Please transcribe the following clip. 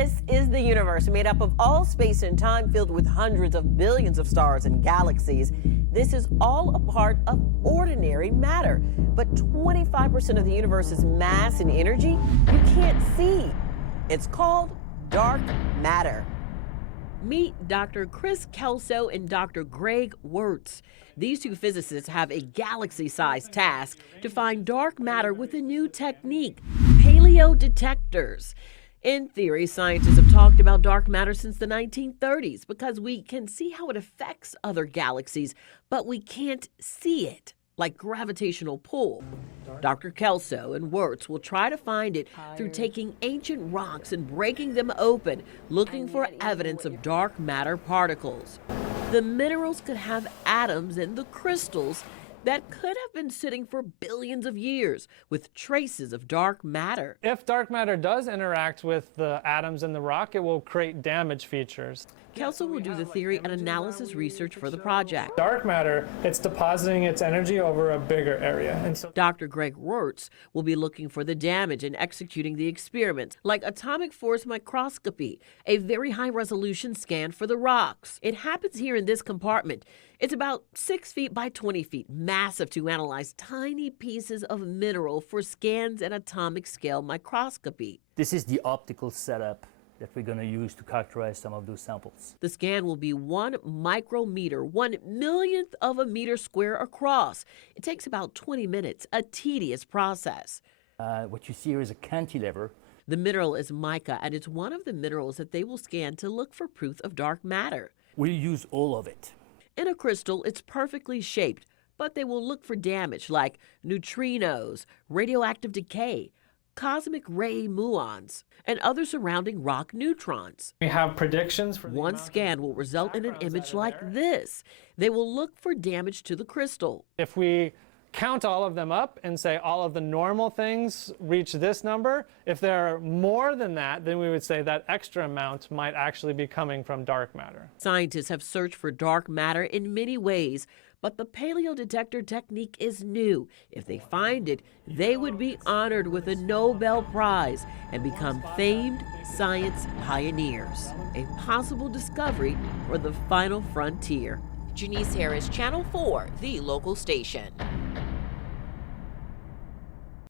This is the universe made up of all space and time, filled with hundreds of billions of stars and galaxies. This is all a part of ordinary matter. But 25% of the universe's mass and energy you can't see. It's called dark matter. Meet Dr. Chris Kelso and Dr. Greg Wirtz. These two physicists have a galaxy-sized task to find dark matter with a new technique, paleodetectors. In theory, scientists have talked about dark matter since the 1930s because we can see how it affects other galaxies, but we can't see it, like gravitational pull. Dr. Kelso and Wirtz will try to find it through taking ancient rocks and breaking them open, looking for evidence of dark matter particles. The minerals could have atoms in the crystals that could have been sitting for billions of years with traces of dark matter. If dark matter does interact with the atoms in the rock, it will create damage features. Kelso will do the theory and analysis research for the project. Dark matter, it's depositing its energy over a bigger area. And so Dr. Greg Wirtz will be looking for the damage and executing the experiments, like atomic force microscopy, a very high-resolution scan for the rocks. It happens here in this compartment. It's about 6 feet by 20 feet, massive to analyze tiny pieces of mineral for scans and atomic scale microscopy. This is the optical setup that we're going to use to characterize some of those samples. The scan will be 1 micrometer, 1/1,000,000th of a meter square across. It takes about 20 minutes, a tedious process. What you see here is a cantilever. The mineral is mica, and it's one of the minerals that they will scan to look for proof of dark matter. We'll use all of it. In a crystal, it's perfectly shaped, but they will look for damage like neutrinos, radioactive decay, cosmic ray muons, and other surrounding rock neutrons. we have predictions for One scan will result in an image like this. They will look for damage to the crystal. If we count all of them up and say all of the normal things reach this number, if there are more than that, then we would say that extra amount might actually be coming from dark matter. Scientists have searched for dark matter in many ways, but the paleodetector technique is new. If they find it, they would be honored with a Nobel Prize and become famed science pioneers. A possible discovery for the final frontier. Janice Harris, Channel 4, the local station.